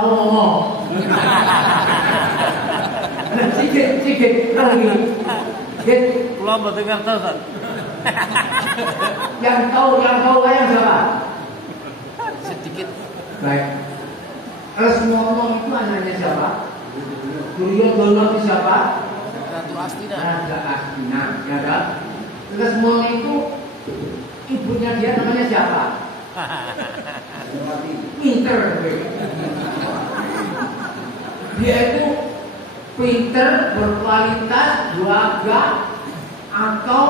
tahu ngomong. Sikit lagi. Pulau betul ngertos. Yang tahu wayang siapa? Sedikit. Baik. Lesmono itu anaknya siapa? Duryodana itu siapa? Ratu Astina. Raja Astina, ya kan? Lesmono itu ibunya dia namanya siapa? Pinter. Dia itu pinter, berkualitas, dwaga atau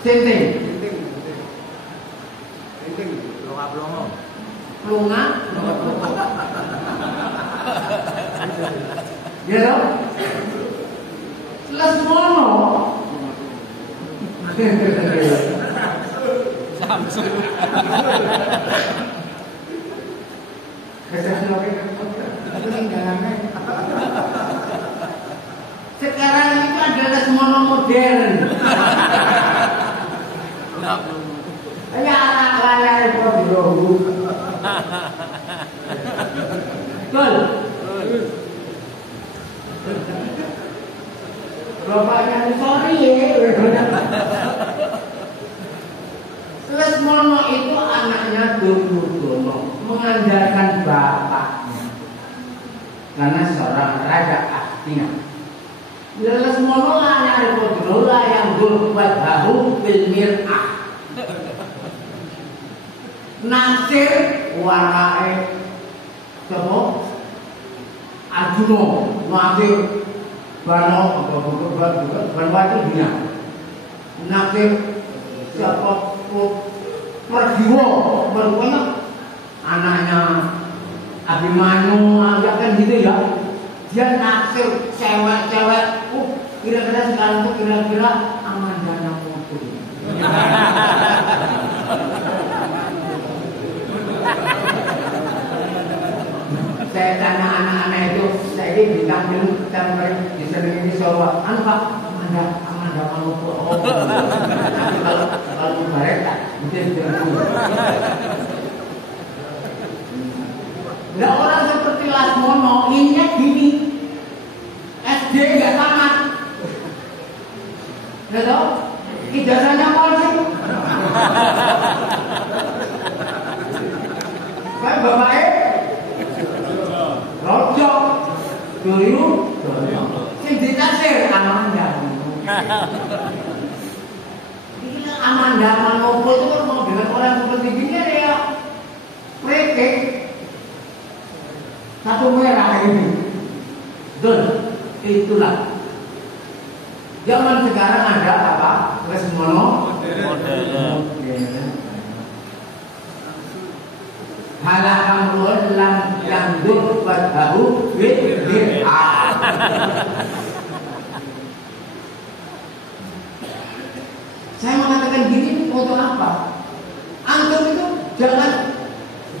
senting. Lunga. Ya dong? Lesmono. Samsung. Sekarang itu adalah Lesmono modern. Ya anak-anak itu dulu. Betul. Bapaknya sorry ya. Lesmono itu anaknya Duryodana, mengandalkan bapaknya karena seorang raja Astina. Lesmono anaknya Duryodana yang berbuat bahu bilmir'ah. Nasir warnae sapa? Arjuna, Nasir Bano Banwati Bina. Nasir siapa? Perdiwo, berpokoknya anaknya Abimanyu, kan gitu ya. Dia naksir cewek-cewek. Kira-kira sekarang tuh kira-kira Amandana Moto. Saya tanya anak-anak itu, saya ini bintang film sampai disering ini soal, anu Pak, Amanda Manopo. Oh, kalau mereka mungkin tidak. Nah, orang seperti Lesmono ini gini, SD nggak tamat, nggak tahu, ijazahnya palsu. Kan bapaknya Rojo, sing ditaksir Amanda. Amanda Manopo itu mau dengan orang seperti ini ya, mereka satu merah ini, betul, itulah. Zaman sekarang ada apa? Lesmono modern. Halakamul lam yandur wadahu bid'ah. Saya mengatakan gini untuk apa? Antum itu jangan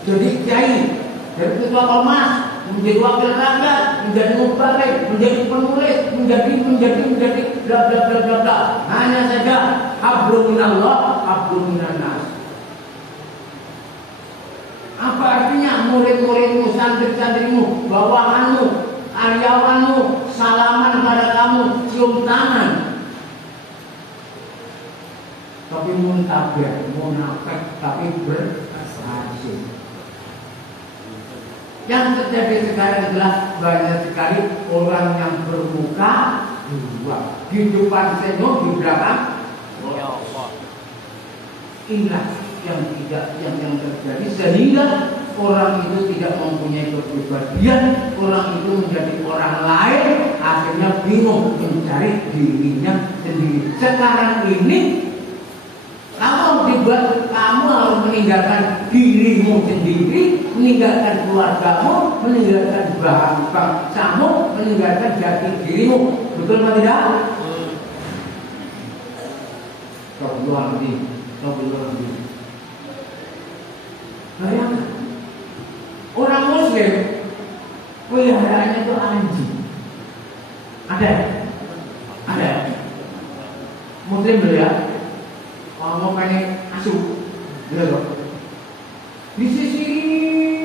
jadi kiai, dari ketua ormas, menjadi wakil rakyat, menjadi mubarik, menjadi penulis, menjadi bla bla bla bla bla. Hanya saja hablum minallah, hablum minannas. Apa artinya murid-muridmu, santri-santrimu, bawahanmu, karyawanmu, salaman pada kamu, cium tangan. Tapi muntabir, munafik, tapi berhasil. Yang terjadi sekarang adalah banyak sekali orang yang bermuka dua, di depan seno, di belakang. Inilah yang terjadi sehingga orang itu tidak mempunyai kepribadian, orang itu menjadi orang lain, akhirnya bingung mencari dirinya sendiri. Sekarang ini kamu harus meninggalkan dirimu sendiri, meninggalkan keluargamu, meninggalkan bangsamu, meninggalkan jati dirimu. Betul atau tidak? Sobrang. Bayangkan, orang Muslim peliharaannya itu anjing. Ada? Muslim beliau, kalau mau pengen asuh, beliau disisirin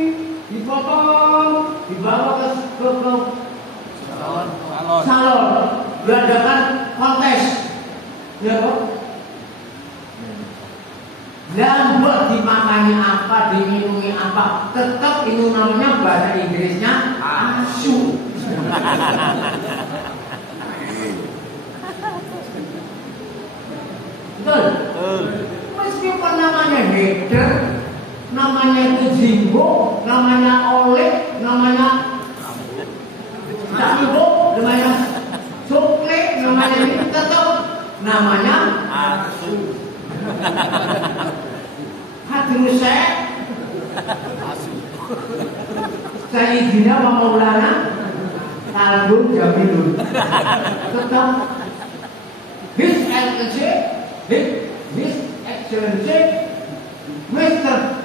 diadakan kontes, ya kok. Dan buat dimakani apa, diminumi apa, tetap itu namanya bahasa Inggrisnya asu. Betul. Meskipun namanya header, namanya itu jimbo, namanya oleh, namanya jimbo, namanya coklat, namanya ini tetap namanya asu. Hadrus Sayyidina wa Maulana Kalbun Jamilun. Tetap His Excellency, His Excellency Mr.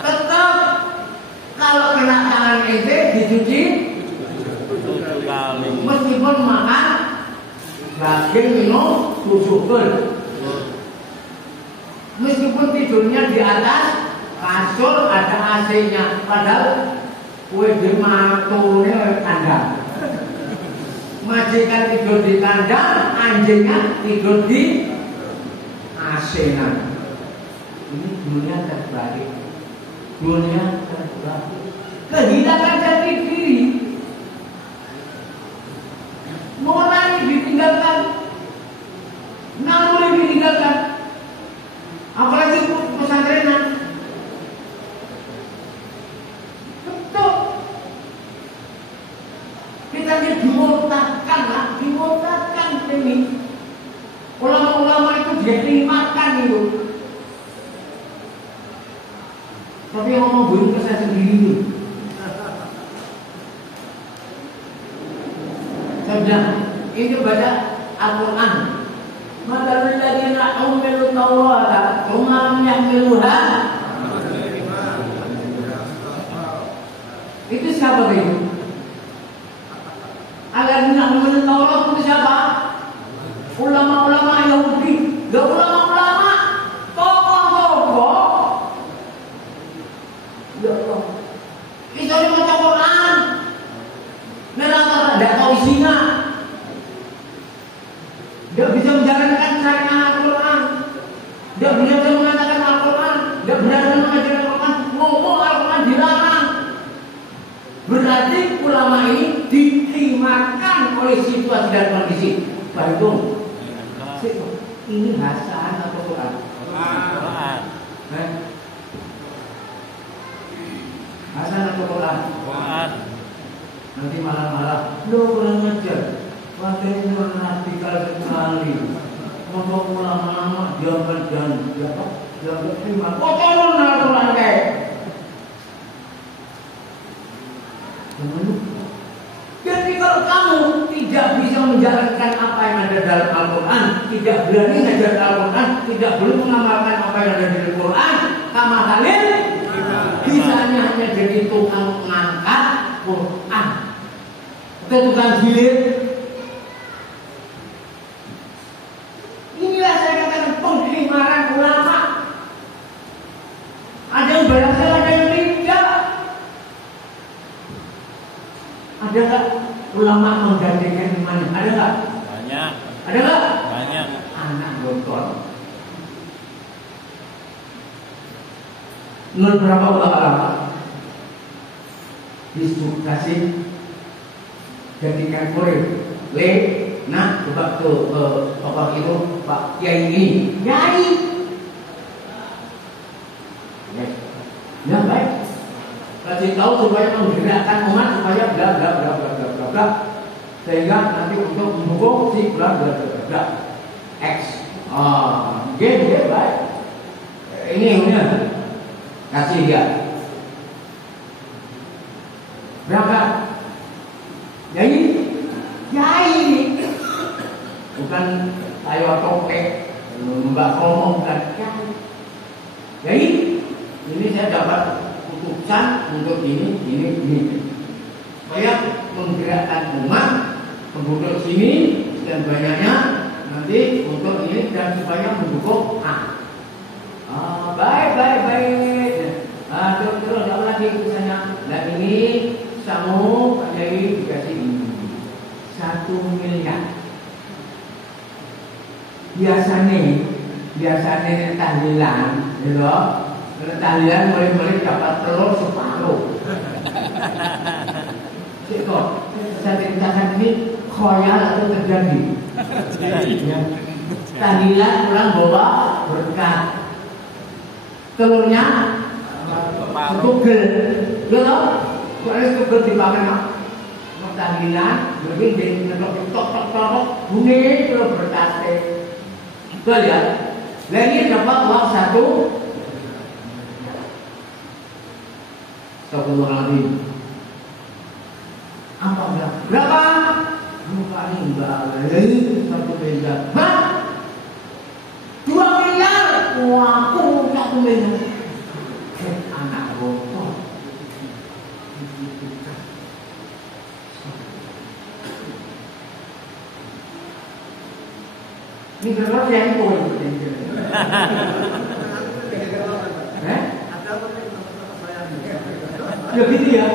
Tetap kalau kena tangan ente dicuci meskipun makan daging minum susu pun. Meskipun tidurnya di atas kasur ada AC-nya, padahal kue di matune kandang. Majikan tidur di kandang, anjingnya tidur di AC-nya. Ini dunia terbalik. Dunia terbalik. Kehilangan jati diri. Moralnya ditinggalkan, naluri ditinggalkan. Apalagi pesantrenan. Betul. Kita dimurtadkan lah, dimurtadkan ini. Ulama-ulama itu dia terima itu. Tapi yang ngomong burung ke saya sendiri itu. Saya bilang, ini baca Al-Quran. Matalul ladina umilu tawrata Umam yahmiluha. Itu siapa itu? Aladina umilu tawrata itu siapa? Ulama-ulama Yahudi. Gak ulama-ulama, tokoh-tokoh. Ya Allah, itu dia baca Quran. Neraka tidak tahu isinya. Dia bisa menjalankan syariat Al-Quran. Dia bisa mengatakan Al-Quran. Dia berani mengajarkan Al-Quran. Ngomong Al-Quran dilarang. Berarti ulama ini diterimakan oleh situasi dan kondisi. Baiklah. Ini hasan atau Quran? Quran. Hasan atau Quran? Quran. Nanti malam-malam, lo kurang ajar. Waktu radikal sekali. Ngomong ulama-ulama jangan terima. Kotoran Al-Quran deh. Jadi kalau kamu tidak bisa menjalankan apa yang ada dalam Al-Quran, tidak berani mengajar Al-Quran, tidak belum mengamalkan apa yang ada di Al-Quran, kamu kalian bisanya hanya jadi tukang ngangkat Quran. Atau tukang gilir. Inilah saya katakan penghemaran ulama. Ada yang berhasil, ada yang tidak. Ada tak ulama menggantikan iman? Ada tak? Banyak. Ada tak? Banyak. Anak botol. Menurut berapa ulama? Disukasi jadikan kurir. Nah, coba tuh tokoh itu Pak Kiai ini, Kiai. Ya baik. Kasih tahu supaya menggerakkan umat supaya bla bla bla bla bla bla bla, sehingga nanti untuk mendukung si bla bla bla bla X. Game baik. Ini kasih dia berangkat. Kiai bukan tayo topek mbak ngomong kan Kiai. Jadi ini saya dapat keputusan untuk ini supaya menggerakkan umat penduduk sini dan banyaknya nanti untuk ini dan supaya mendukung baik. Terus apa lagi misalnya? Dan ini samu Pak Kiai dikasih ini. 1 miliar. Biasanya tahlilan, gitu. Tahlilan mulai dapat telur separuh. Kok saya ceritakan ini khoyal atau terjadi? Tahlilan pulang bawa berkat. Telurnya tugel, gitu. Soalnya tugel dipakai tahlilan, jadi dia tok bunyi terus berkate. Betul ya? Lagi dapat uang 1. Astagfirullahaladzim. Apa bilang? Berapa? Bukan enggak. 1 miliar. Hah? 2 miliar? Wah, aku 1 miliar. Anak bocor. Ini berapa yang poin? Ya gitu ya.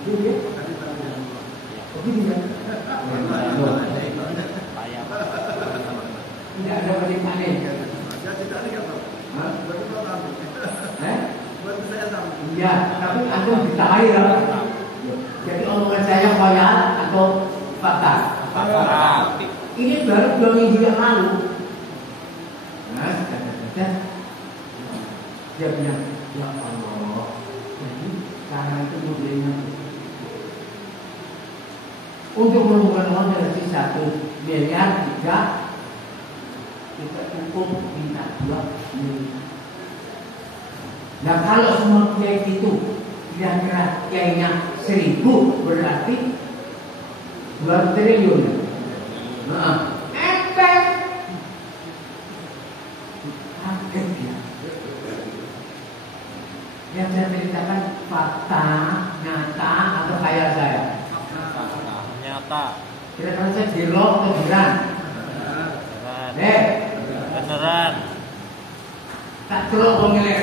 Gitu ya. Begitu ya. Tidak ada balik-balik. Iya, tapi aku ditawari ya. Jadi omongan saya khoyal atau fakta? Ini baru 2 minggu yang lalu. Nah, dia bilang, ya Allah, jadi cara itu modelnya untuk menemukan uang dari 1 miliar 3, kita cukup minta 2 miliar. Nah kalau semua kiai itu kira-kira kiainya 1000 berarti 2 triliun. Efek kaget ya. Yang saya ceritakan fakta, nyata atau khayal saya? Nyata. Kira-kira saya dilok atau beneran? Beneran. Tak celok pemilih.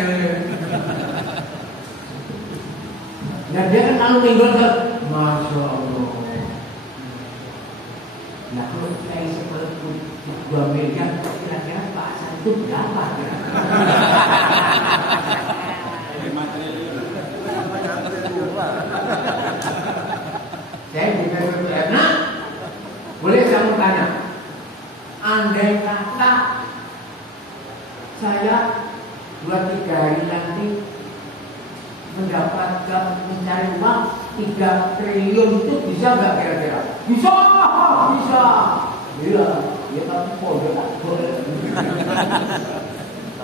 Dan dia kan lalu tinggal ke Masya Allah. Nah kalau kayak seperti 2 miliar, kira-kira Pak Hasan itu berapa? Saya juga bertanya, boleh kamu tanya, andai kata saya 2-3 hari nanti mendapatkan mencari uang 3 triliun itu bisa nggak kira-kira? Bisa. Iya, ya tapi pojok tak boleh.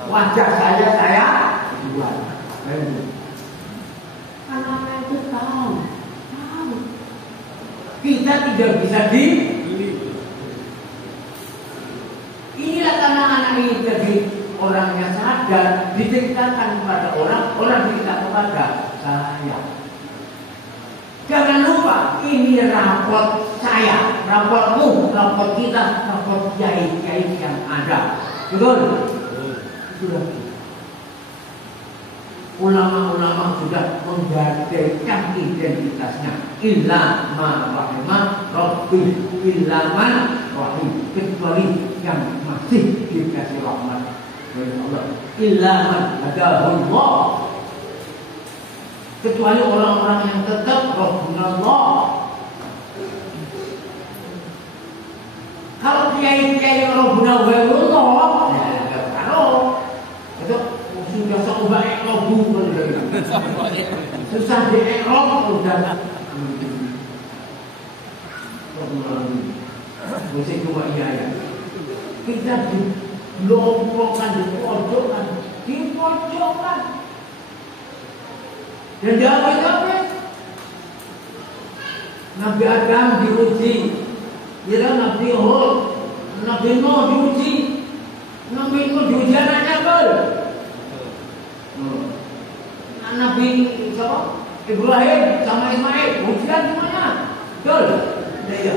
Wajah saya buat. Karena itu tahu. Kita tidak bisa dibeli. Inilah karena anak ini jadi orangnya sadar, diceritakan kepada orang cerita kepada saya. Jangan lupa, ini raport saya, raportmu, raport kita, raport kiai-kiai yang ada. Betul? Sudah. Ulama-ulama sudah menggadaikan identitasnya. Illa ma rahimah rabbi, illa man rahim, kecuali yang masih dikasih rahmat dari Allah. Illa man hadahullah, kecuali orang-orang yang tetap Rabbunallah. Kalau kiai-kiai yang Rabbunallah ya enggak tahu. Itu sudah seubah ekrobu, susah di ekrob udah. Musik cuma iya. Kita dilompokan, dipojokkan. Dan jawab-jawabnya Nabi Adam diuji, Nabi Hud, Nabi Nuh diuji, Nabi Nuh diuji anaknya bel. Nabi siapa? Ibrahim sama Ismail ujian semuanya. Betul? Iya.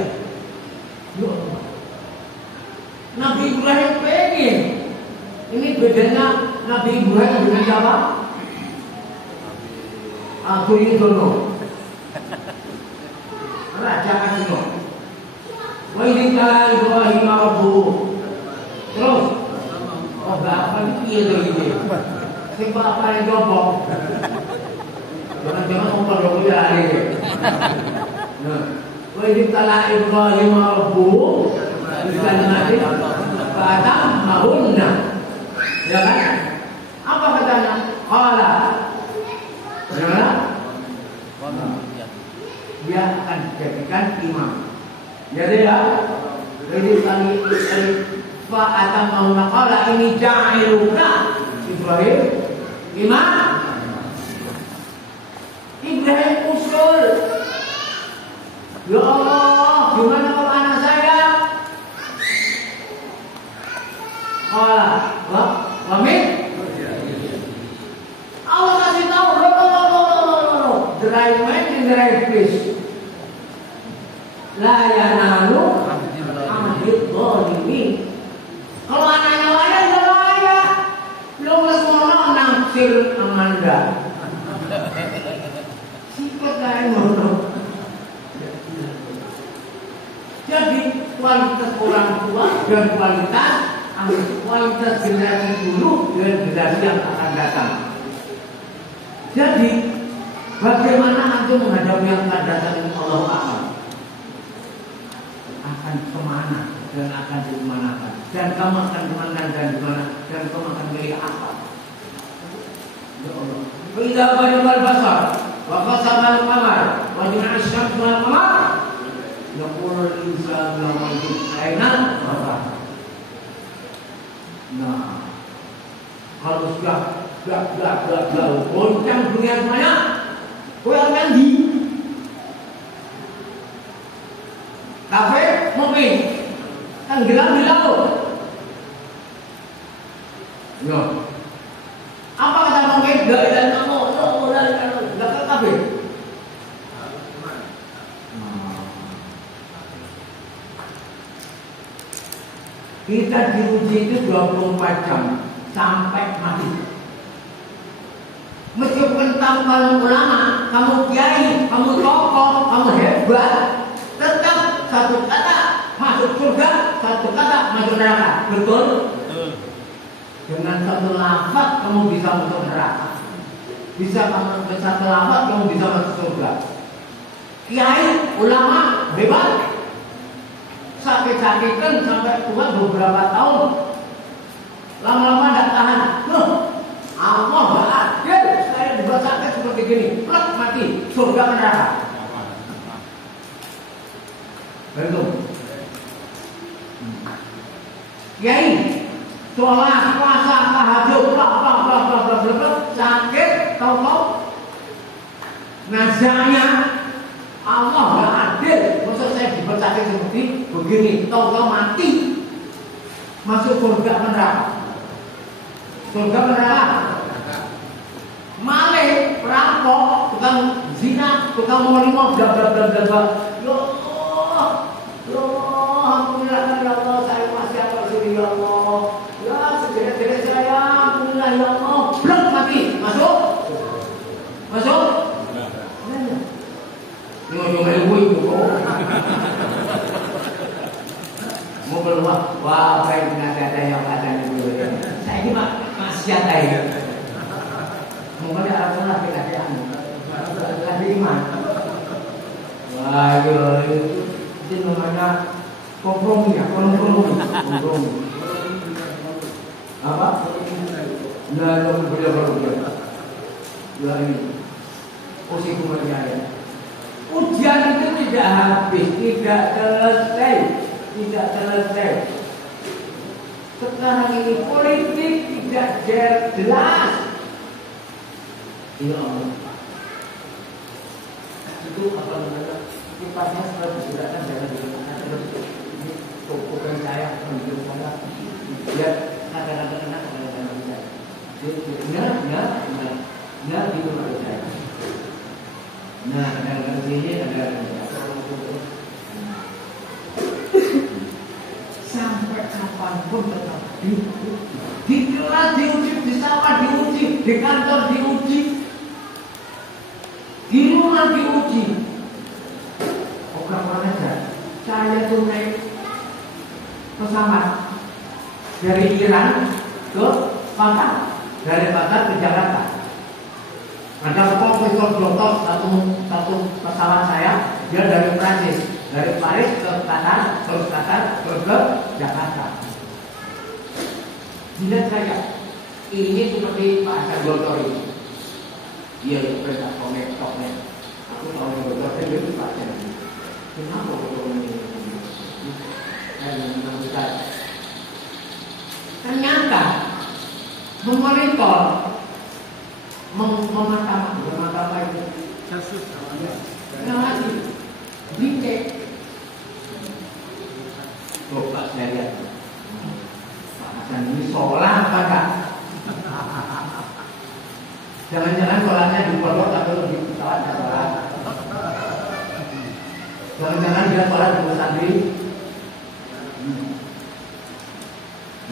Nabi Ibrahim pengen. Ini bedanya Nabi Ibrahim dengan siapa? Aku ini dono. Raja Adino. Wa idh qala Ibrahim rabbuhu. Terus. Oh, bapak ini piye to iki? Sing bapak yang jombok. Jangan-jangan ngomong dong ya ini. Nah, wa idh qala Ibrahim rabbuhu. Bisa nanti kata mahunna. Ya kan? Apa katanya? Qala. Bagaimana? Dia akan dijadikan imam. Jadi ya, jadi kali fa'atan mahunna qala ini ja'iluka Ibrahim imam. Ibrahim usul. Ya Allah, gimana kalau anak saya? Qala wa min Allah kasih tahu the right man in the right place. La yanalu ahli dzalimin. Kalau anaknya layak ya layak. Belum semono naksir Amanda. Sikut kae ngono. Jadi kualitas orang tua dan kualitas generasi dulu dan generasi yang akan datang. Jadi bagaimana antum menghadapi yang akan datang ini Allah akan kemana dan akan dimanakan dan kamu akan kemana dan dimana dan kamu akan milih apa? Ya Allah. Idza bariqal basar wa qasama al-qamar wa jama'a asy-syamsu wal qamar yaqulu al-insanu yawma idzin aina mafar. Nah, kalau sudah goncang dunia semuanya, pulang mandi, kafe mungkin, tenggelam di laut. Yo, apa kata mungkin? Gak ada nggak ke kafe. Kita diuji itu 24 jam sampai mati. Meskipun kamu ulama, kamu kiai, kamu tokoh, kamu hebat, tetap satu kata masuk surga, satu kata masuk neraka. Betul? Dengan satu lafaz kamu bisa masuk neraka. Bisa kamu dengan satu lafaz kamu bisa masuk surga. Kiai, ulama, hebat, sakit-sakitan sampai tua beberapa tahun, lama-lama tidak tahan. Allah gak adil, saya dibuat sakit seperti gini, plek mati, surga neraka. Betul. Kiai, sholat, puasa, tahajud, sakit, tahu-tahu nazarnya Allah gak adil. Maksud saya dibuat sakit seperti begini, tahu-tahu mati, masuk surga neraka. Surga neraka. Maling, perampok, tukang zina, tukang monimo, bla bla bla bla bla. Ya Allah, alhamdulillah ya Allah, saya masih apa sini ya Allah. Ya segera-segera saya, alhamdulillah ya Allah. Blok mati, masuk. Nyuruh ilmu itu. Mau keluar, wah apa yang ada yang ada itu. Saya ini masih ada ya. Mungkin ada salah kita lagi iman. Wah itu namanya kompromi ya, kompromi. Apa? Nah, yang berbeda. Ya ini, posisi kemudian. Ujian itu tidak habis, tidak selesai. Sekarang ini politik tidak jelas. Ya Allah. Itu apa namanya? Kitabnya sudah disediakan jangan digunakan. Ini bukan saya, menunjuk saya. Biar kadang-kadang kena kadang-kadang saya. Nah, itu menurut saya. Nah, kadang-kadang sini ada sampai kapanpun tetap diuji. Di kelas diuji, di sawah diuji, di kantor diuji. dari Iran ke Qatar, dari Qatar ke Jakarta. Ada profesor doktor satu pesawat saya, dia dari Prancis, dari Paris ke Qatar, terus ke Jakarta. Dilihat saya, ini seperti Pak Hasan Gontor ini. Dia itu perintah konektornya. Aku tahu yang Gontor itu Pak Hasan. Kenapa Gontor ini? Ternyata memonitor memantau itu kasus lagi dicek. Coba saya lihat Pak Hasan ini sholat apa enggak? Jangan-jangan sholatnya di pondok atau di pesawat sholat. Jangan-jangan dia sholat di pesantren.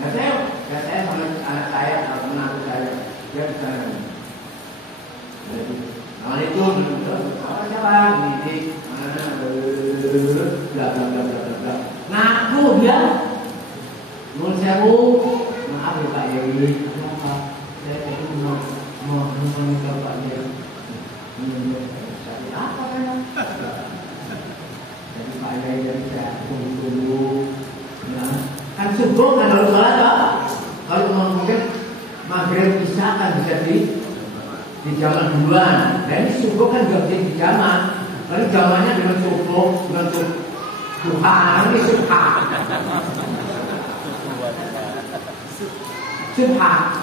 Saya sama anak saya atau menantu saya, dia bisa. Assalamualaikum, siapa? Ini, ngaku dia, nun sewu, maaf ya Pak Yai, kenapa? Saya itu mau menikah Pak Yai. Apa kan? Jadi Pak Yai jadi saya tunggu. Kan subuh kan harus sholat Pak. Kalau mungkin maghrib isya kan bisa di zaman duluan. Dan ini subuh kan juga bisa di zaman. Tapi zamannya dengan subuh, dengan duha, ini subha. Subha.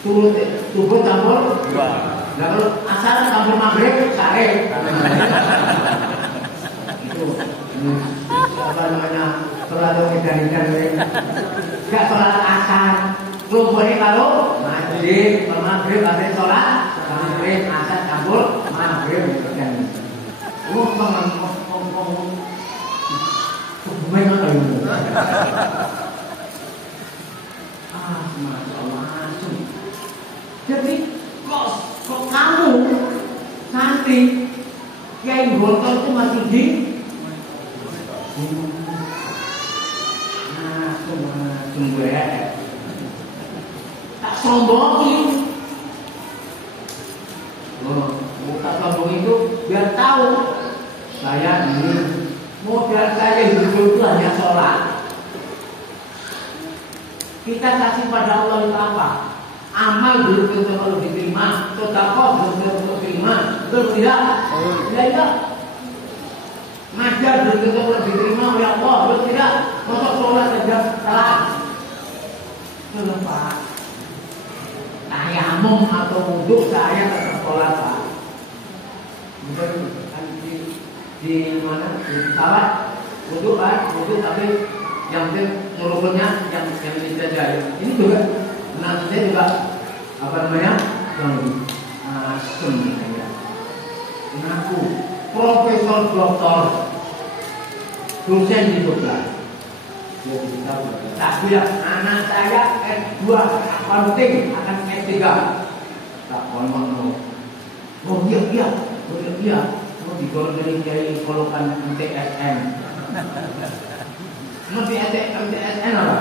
Subuh campur. Nah kalau asar campur maghrib, sare. Itu apa namanya? Selalu edan-edan gak sholat asar. Kelompoknya kalau maghrib ada sholat maghrib asar campur maghrib edan. Bagaimana kamu? Masya Allah. Jadi kok kamu santri Kiai Gontor itu masih di tak sombongin. Tak sombong itu biar tahu saya ini modal saya hidup itu hanya sholat. Kita kasih pada Allah itu apa? Amal belum tentu kalau diterima, sedekah belum tentu diterima, betul tidak? Tidak. Ngajar belum tentu kalau diterima oleh Allah, betul tidak? Masa sholat saja salah. Belum Pak. Tayamum atau wudhu saya tetap sholat Pak. Di mana? Di pesawat wudhu Pak, wudhu tapi yang ngurukunnya yang ini saja. Ini juga nanti juga apa namanya? Asem ya. Mengaku profesor doktor dosen di Jogja. Tak bilang anak saya S2 penting akan S3. Tak ngomong. Oh iya. Mau digolong dari kiai kolokan MTSN. Mau di MTSN apa?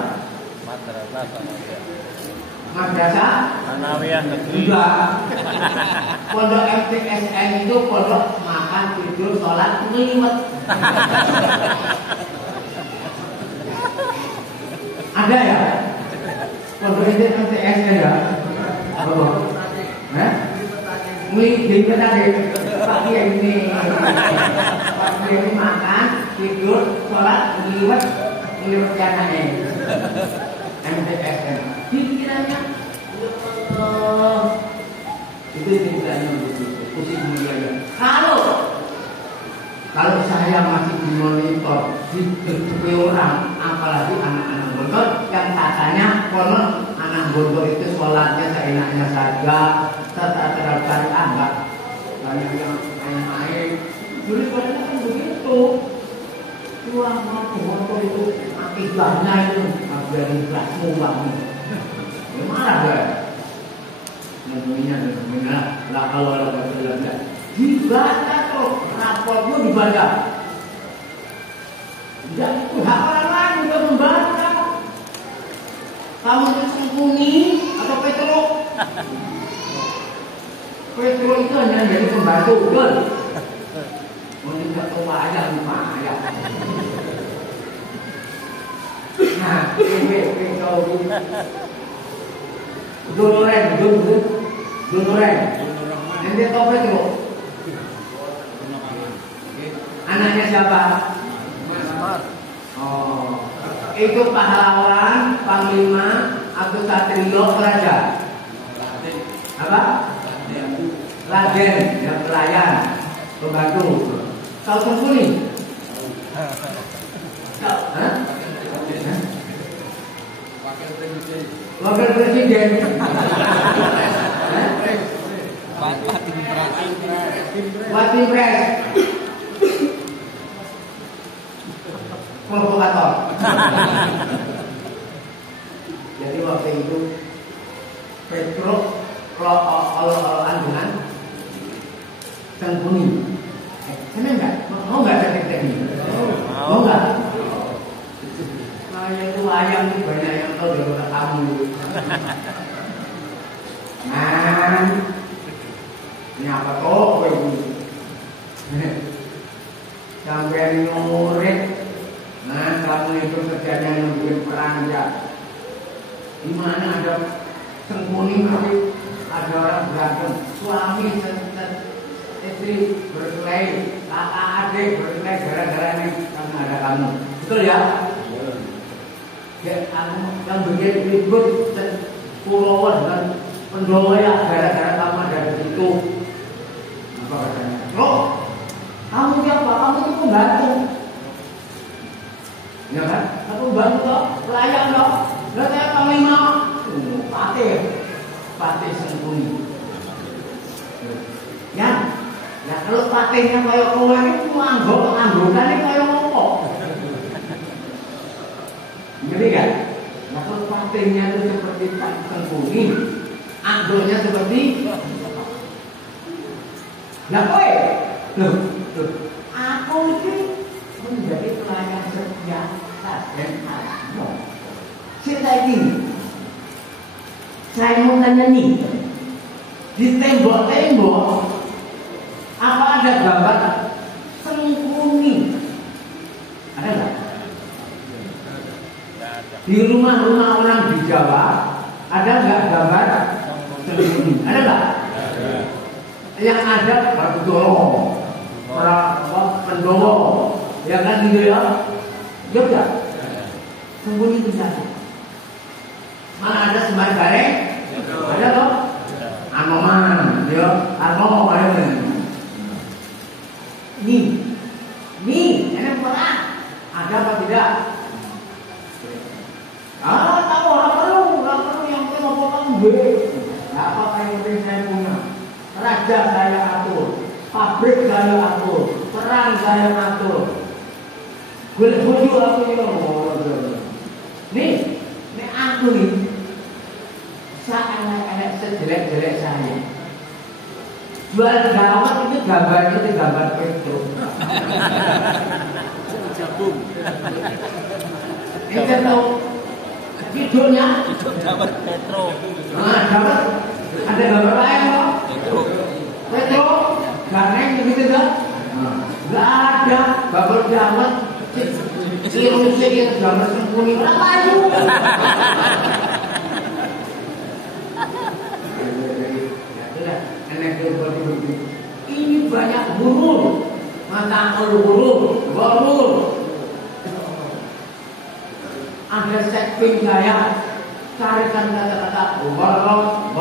Madrasah Sanawiyah Negeri. Enggak. Pondok MTSN itu pondok makan tidur sholat ngeliwet. Ada ya? Pondok itu MTSN ya? Apa? Di tadi Pak Kiai ini makan tidur sholat ngeliwet jangannya. MTSN pikirannya itu pikirannya begitu pusing mulia. Kalau saya masih dimonitor di orang, apalagi anak-anak Gontor yang katanya konon anak Gontor itu sholatnya seenaknya saja, tata syariat enggak banyak yang main-main. Jadi padahal kan begitu. Tuang Gontor itu akidahnya itu dari kelasmu banget. Gimana gue? Namanya lah kalau ada belajar dibaca terus, rapor pun dibaca. Dan itu hak orang lain juga membaca. Kamu itu sembunyi atau Petro? Petro itu hanya jadi pembantu, betul? Mungkin tidak tahu ayam, ayam. Nah, ini kau ini. Dunoren. Nanti tahu Petro? Anaknya siapa? Oh, itu pahlawan, panglima, atau satrio, raja. Apa? Raden, yang pelayan, pembantu. Kau sembunyi? Kau? Wakil presiden. Watimpres. Provokator. Jadi waktu itu Petro kalau dengan sembunyi. Senang nggak? Mau nggak teknik-teknik? Mau nggak? Saya itu ayam itu banyak yang tahu daripada kamu. Nah, ini apa toh ini? Sampai nyurik. Nah, kamu itu kerjanya membuat perang ya. Di mana ada sembunyi tapi ada orang berantem, suami istri berkelahi, kakak adik berkelahi gara-gara ini karena ada kamu. Betul ya? Ya, kamu yang bikin ribut dan Kurawa dan Pendowo ya gara-gara kamu ada di situ. Apa katanya? Loh, kamu siapa? Kamu itu pembantu. Ya kan? Aku bantu, pelayan loh. Lah saya panglima, patih sembunyi. Ya, kalau patihnya kayak kowe itu anggotanya kayak apa? Ngerti kan? Nah kalau patihnya itu seperti patih sembunyi, anggotnya seperti. Lah kowe, loh, aku ini menjadi pelayan setia dan Allah. Saya ini, saya mau tanya nih, di tembok-tembok apa ada gambar sembunyi? Ada nggak? Di rumah-rumah orang di Jawa ada nggak gambar sembunyi? Ada nggak? Yang ada Pendoro, orang Pendowo, ya kan gitu ya? Ya udah, sembunyi di sana. Mana ada Semar Gareng? Ada toh? Anoman, ya, Ano, ini, enak perang. Ada apa tidak? Tahu orang perlu yang saya mau potong gue. Apa yang penting saya punya? Raja saya atur, pabrik saya atur, perang saya atur. Gue bujuk aku ini. Nih aku nih. Anak-anak sejelek-jelek saya jual gawat itu gambarnya itu gambar Petro. Jabung. Kita tahu videonya Gambar Petro. Nah, gambar ada gambar lain kok. Petro gareng begitu kan? Nggak ada gambar gawat. Cirusnya yang gambar sembunyi berapa itu? Ini banyak huruf, mata huruf, ada setting saya carikan kata-kata warul,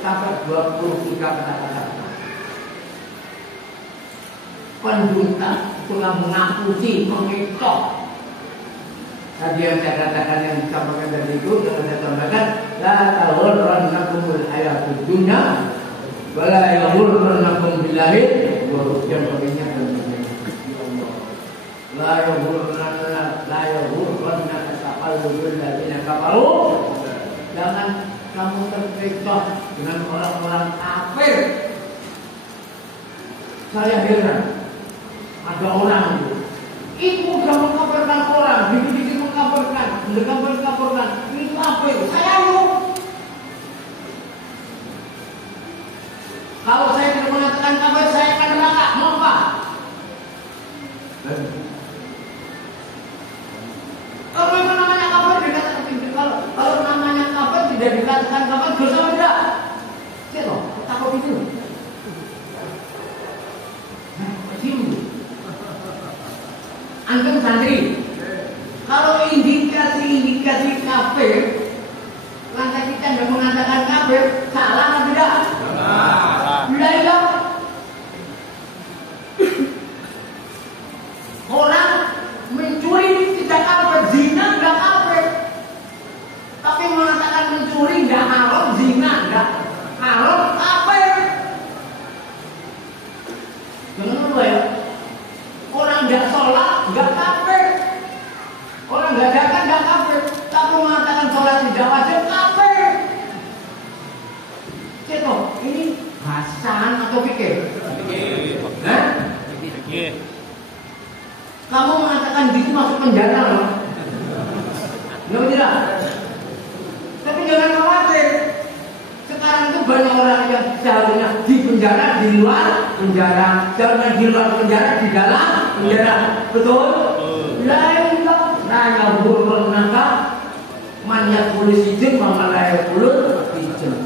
sampai 23 kata-kata. Penduta telah mengakuti, mengikat. Tadi yang saya katakan yang disampaikan dari itu, yang saya tambahkan, la taghurrannakumul hayatud dunya wa la yaghurrannakum billahi ghurur. Yang pentingnya la yaghurrannaka taqallubul ladzina kafaru. Jangan kamu terkecoh dengan orang-orang kafir. Saya heran, ada orang itu sudah mengkafirkan orang, dikit-dikit mengatakan kapan dosa tidak? Cek loh, takut itu. Antum santri, kalau indikasi kafir, lantas kita tidak mengatakan kafir, salah atau tidak? Salah. Orang mencuri tidak kafir, zina tidak kafir. Tapi mengatakan mencuri tidak haram, zina tidak haram, kafir. Jangan lupa ya. Orang tidak sholat tidak kafir. Orang tidak zakat tidak kafir. Tapi mengatakan sholat tidak wajib, kafir. Cek ini hasan atau fikir? Fikir. Kamu mengatakan gitu masuk penjara loh. Enggak tidak? Tapi jangan khawatir. Sekarang itu banyak orang yang seharusnya di penjara, di luar penjara, seharusnya di luar penjara, di dalam penjara. Betul? Lain nanya burung nangka, manyak kulis izin, mamalaya kulit izin.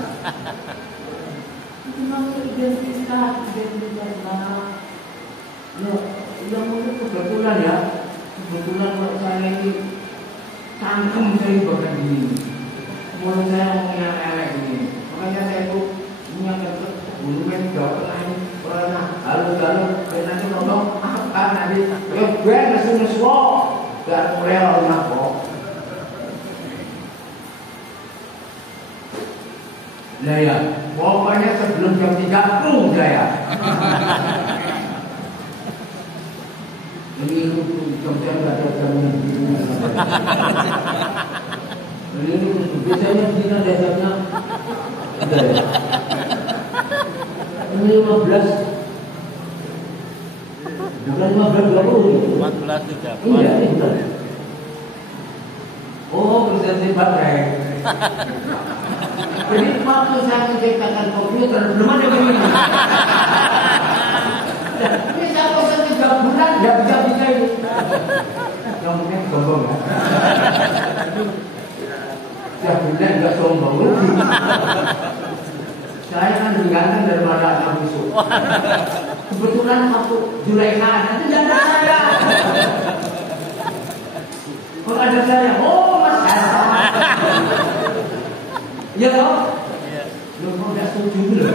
Itu namanya identitas lah. Yang mungkin kebetulan ya, kalau saya ini cangkem saya bahkan gini, mulut saya ngomong yang elek ini, makanya saya tuh menyampaikan bulumen Jawa Tengah ini pernah halu-halu dan nanti ngomong apa nanti, ya gue nesu gak mulai rumah kok. Nah ya, pokoknya sebelum jam 3 kru saya. Ini itu jam-jam gak ada jamnya. Ini itu biasanya kita ada jamnya. Ada ya. Ini 15. Bukan 15 20. 14.30. Iya, ini benar. Oh, presentasi baterai. Jadi waktu saya menciptakan komputer belum ada begini. Ini saya pesan 3 bulan nggak bisa ini. Yang mungkin sombong ya. 3 bulan nggak sombong lagi. Saya kan diganteng daripada anak musuh. Kebetulan waktu Zulaikha itu tidak ada saya. Kalau ada saya, oh Mas Hasan. Iya toh? Lu kok nggak setuju loh?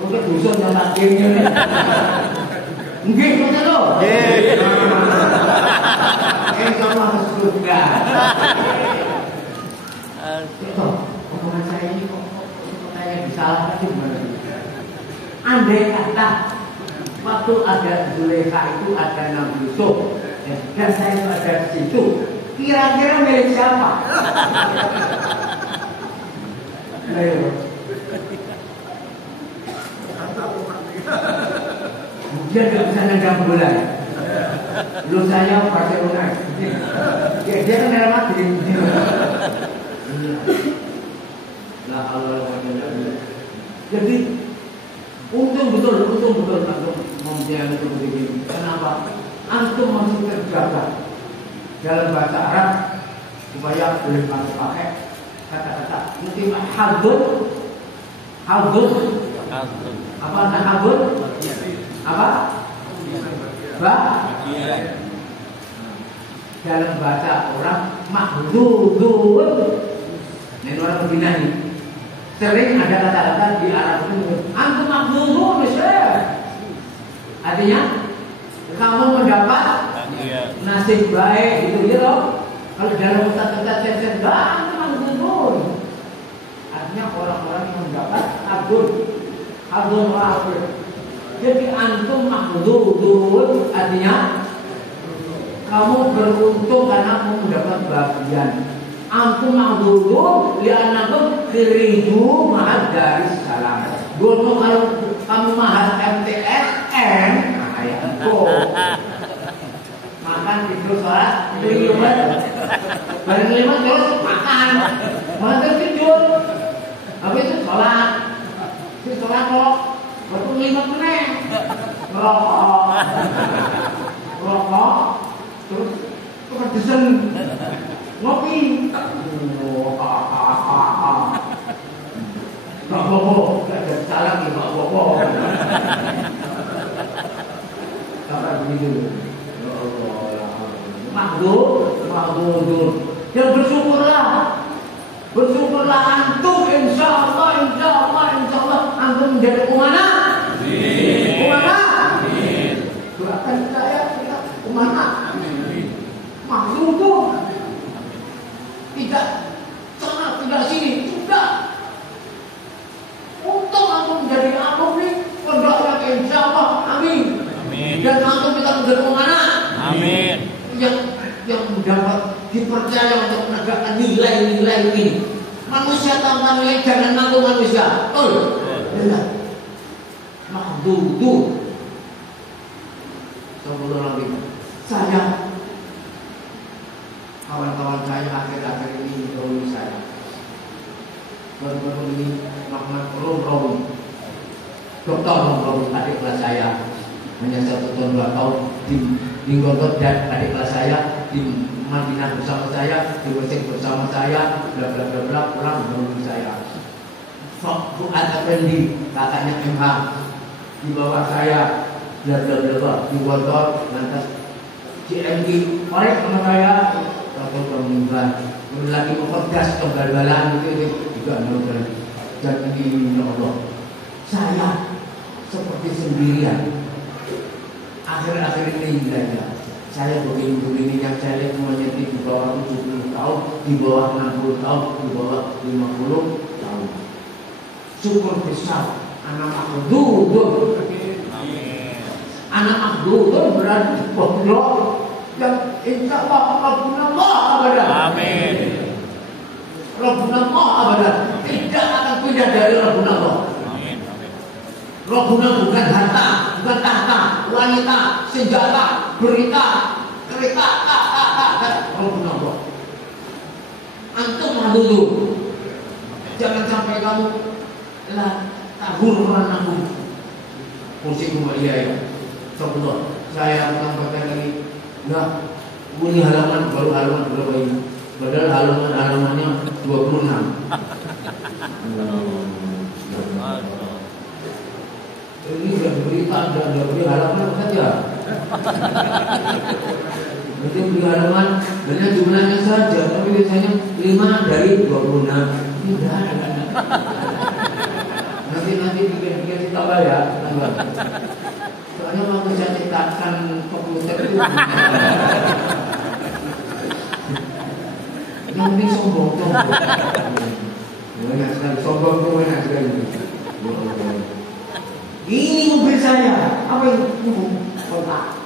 Untuk dusun yang takdirnya nih. Nggih, betul loh. Nggih. Sama surga. Itu omongan saya ini kok kayak disalahkan gimana? Andai kata waktu ada Zulaikha itu ada Nabi Yusuf dan saya itu ada di situ, kira-kira milik siapa? Ayo. Dia tidak bisa nendang bola. Lu saya Barcelona. Dia kan Real Madrid. Lah Allah. Jadi untung betul antum mempunyai itu begini. Kenapa? Antum masih terjaga dalam bahasa Arab supaya boleh pakai kata-kata mungkin hadun apa hadun apa dalam bahasa orang mahdudun. Ini orang Medina ini sering ada kata-kata di Arab itu antum mahdudun Syekh, artinya kamu mendapat nasib baik gitu ya loh. Kalau dalam kata-kata saya antum mahdudun, artinya orang-orang yang mendapat hadun wafir. Jadi antum mahdudun artinya kamu beruntung karena kamu mendapat bagian. Antum mahdudun li'annakum khiriju ma'ad daris salam. Dulu kalau kamu mahal MTSN, nah kayak itu makan tidur sholat liwat bareng liwat terus makan terus tidur habis itu sholat kok waktu 5 menit rokok terus kepedesan ngopi Gak apa-apa, gak ada salah nih, gak apa-apa. Sampai begitu. Ya Allah, makhluk. Dan bersyukurlah antum, insya Allah antum menjadi umana. Umana. Doakan saya umana. Makhluk tuh tidak sana, tidak sini, sudah. Untuk antum menjadi antum nih, berdoa insya Allah, amin. Dan antum kita menjadi umana. Amin. Yang mendapat dipercaya untuk menegakkan nilai-nilai ini. Manusia tanpa nilai jangan ngaku manusia. Benar. Mahdudu. Sebelum lagi saya, kawan-kawan saya akhir-akhir ini mendahului saya. Baru-baru ini Muhammad Rawi, Doktor Rawi, adik kelas saya, hanya 1 tahun 2 tahun di Gorgot, dan adik kelas saya di Madinah bersama saya, di Mesir bersama saya, bla bla bla bla, pulang menunggu saya. Fuad Effendi, kakaknya MH, di bawah saya, bla bla bla bla, di Gorgot, lantas CMD, korek sama saya, satu permingguan, lagi mempergas kebal-balan itu juga menurut. Dan ini ya Allah, saya seperti sendirian. Akhir-akhir ini hidayah. Saya begini-begini yang saya lihat semuanya di bawah 70 tahun, di bawah 60 tahun, di bawah 50 tahun. Syukur besar anak makhluk. Anak makhluk berada di pondok yang insya Allah Rabbuna Allah abadan. Amin. Rabbuna Allah abadan. Tidak akan pindah dari Rabbuna Allah. Rabbuna bukan harta, bukan tahta, wanita, senjata, berita, kereta, Rabbuna Allah. Antum dulu. Jangan sampai kamu tahur aku. Kursi kembali ya. Sebelum saya tambahkan lagi, enggak, ini halaman baru halaman berapa ini? Padahal halamannya 26. Ini sudah berita, sudah beri halaman saja. Nanti beri halaman, hanya jumlahnya saja, tapi biasanya 5 dari 26. Ini sudah ada. Nanti bikin tambah ya, tambah. Soalnya mau saya ciptakan komputer itu. Yang penting sombong. Banyak sekali sombong itu banyak sekali. Ini mobil saya. Apa itu? Kontak.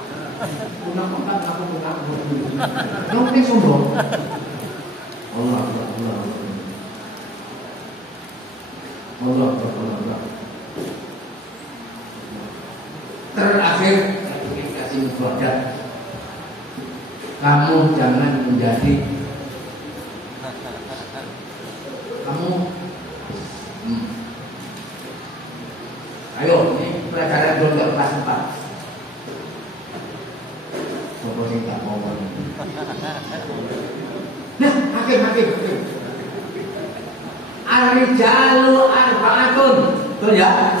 Punya kontak, aku punya mobil. Yang penting sombong. Allah. Terakhir, saya kasih mufakat. Kamu jangan menjadi ayo, ini pelajaran dokter kelas 4. Sopo sing tak mau. Nah, hakim. Ar-rijalu arba'atun. Betul ya?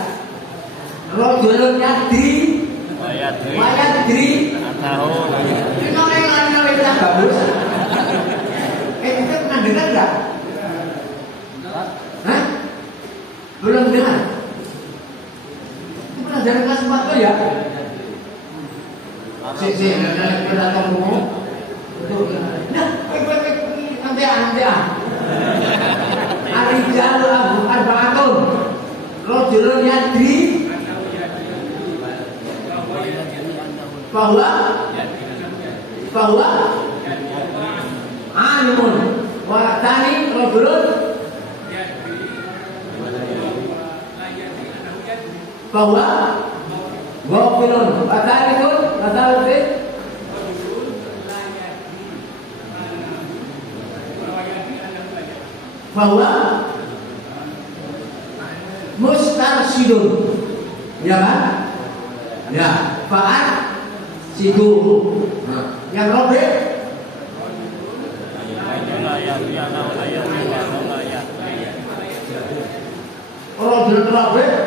Rajulun yadri wa yadri. Tahu. Ini orang yang bagus. Kita pernah dengar enggak? Hah? Belum dengar? Itu pelajaran kelas 4 tuh ya? Kita tunggu. Nah, nanti Ar-rijalu arba'atun. Rajulun yadri bahwa alimun wa tani rajulun bahwa ghafilun wa talikun bahwa mustarsyidun, ya kan? Ya, fa'at siduhu. Yang robek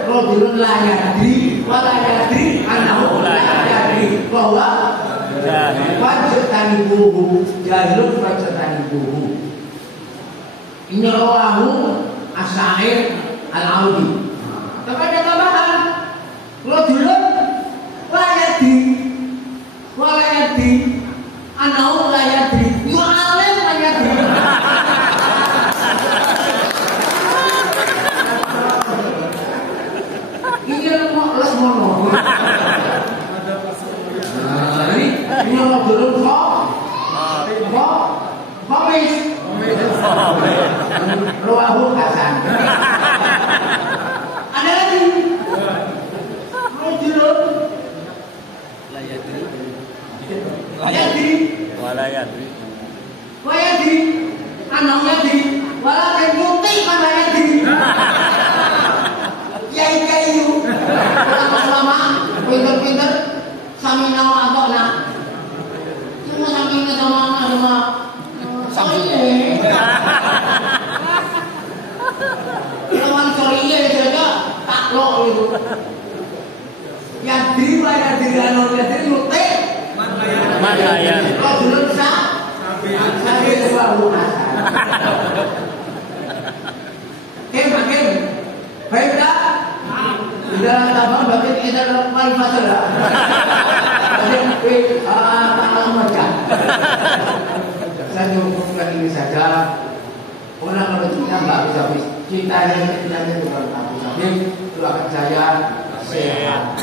rajulun la yadri wa la yadri annahu la yadri bahwa fajtanibuhu jahilun fajtanibuhu. Ini rawahu Asy'ari Al-Audi. Tapi ada tambahan rajulun la yadri wa la yadri annahu la yadri mu'alim la yadri. Ini les mono. Ini orang belum komis. Rawahu Hasan. Ada lagi. Rajulun La yadri. yadri Wala yadri. wa yadri annahu yadri walakin yuti man la yadri. Kiai-kiai ulama pinter-pinter samina wa atona. Cuma samina sama sorry. Lawan sorry saja taklok itu. Yadri wa yadri annahu yadri yuti Man la yadri. kalau belum sah saya baru asal. Makin baik dah. Di dalam tabang berarti kita dalam masalah. Jadi kalau macam saya cukupkan ini saja. Orang kalau kita nggak bisa cintanya bukan habis. Doakan saya sehat.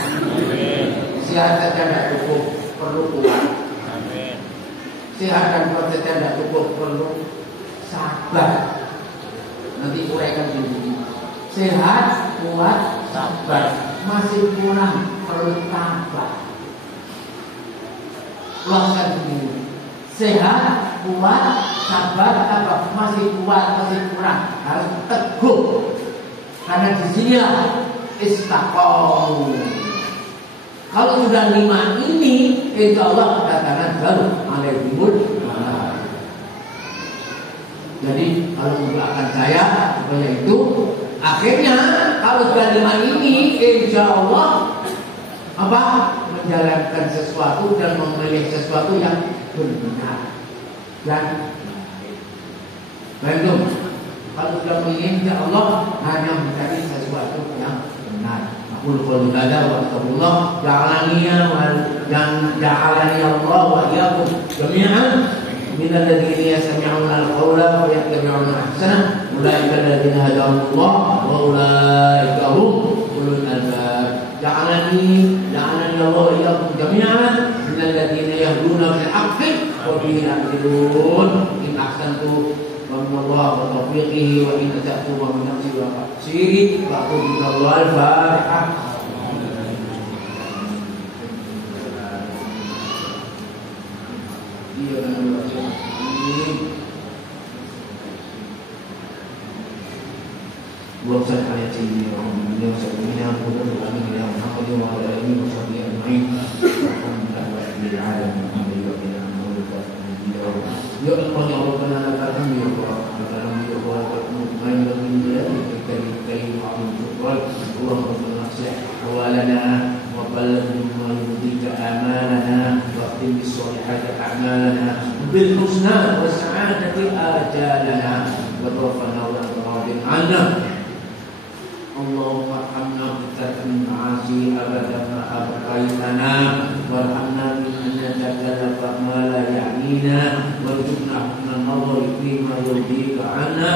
Sehat saja tidak cukup, perlu kuat. Sehat dan kuat saja tidak cukup, perlu sabar. Nanti uraikan begini. Sehat, kuat, sabar. Masih kurang, perlu tambah. Luaskan begini. Sehat, kuat, sabar, tambah. Masih kuat, masih kurang. Harus teguh. Karena di sinilah istiqomah. Kalau sudah 5 ini, insya Allah katakan baru alaihimul. Jadi kalau mendoakan saya supaya itu akhirnya kalau sudah 5 ini, insya Allah menjalankan sesuatu dan memilih sesuatu yang benar dan baik. Kalau sudah memilih, insya Allah hanya mencari sesuatu yang benar. Aku qul hadza wa astagfirullah ja'alani Allah wa iyyakum jami'an minal ladzina yastami'una al-qawla wa yattabi'una ahsana ulaika alladzina hadahumullah wa ulaika hum ulul albab. Ja'alani Allah wa iyyakum jami'an minal ladzina yahduna bil haqqi wa bihi ya'dilun. In ahsantu Allah wa taufiqihi wa in ata'tu wa min nafsi wa tafsiri wa aqulu al-Fatihah. Wa sallallahu alaihi wa sallam Muhammad wa ala alihi wa sahbihi ajma'in. Alhamdulillahirabbil alamin. Ya Allah ya Rabbana lakal hamdu ya Allah. Lakal hamdu ya Allah. Lakal hamdu ya Allah. Karim syukran. Allahumma nafsih awalana wa ballighna ma yurdika amanana wa khtim bis solihati a'malana bil husna wa sa'adati ajalana wa tawaffana wa radin 'anna. Allahumma arhamna bi tarkil ma'asi abadan ma abqaitana warhamna mimman takallama ma la ya'nina warzuqna min an-nadhari fi ma yurdika 'anna.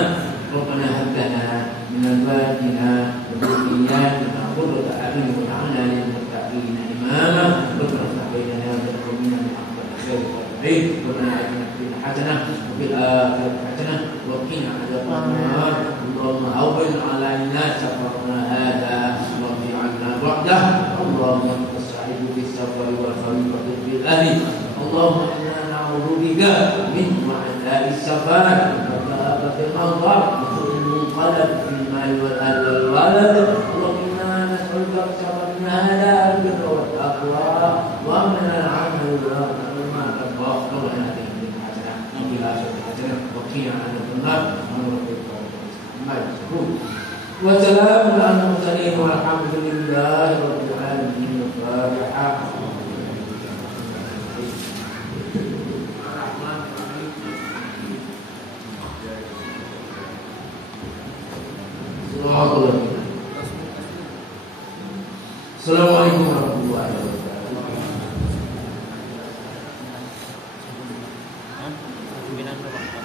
Rabbana hab lana min azwajina wa dhurriyyatina qurrata a'yun waj'alna lil muttaqina imama. Rabbana bainana wa bainal qawmina bil haqqi wal khair. Rabbana atina fid hasanah wa fil akhirati hasanah wa qina adzaban nar. Allahumma awwil 'alaina safarna hadha wa fi 'anna ba'dah. Allahumma tas'idu bis safari wal khawfi bil ahli. Allahumma inna na'udzu bika min wa'da'i safar wa ta'abatil anzar wa su'il munqalab fil mal wal ahli wal walad. Allahumma inna nas'aluka safarna hadha bil taqwa wa min al-'amal wa ma tabaqqana min hasanah wa bil akhirati hasanah wa qina adzaban nar. Majhul Wassalamu ala mursalin walhamdulillahi rabbil alamin. Al-Fatihah. Assalamualaikum warahmatullahi wabarakatuh. Pimpinan Bapak.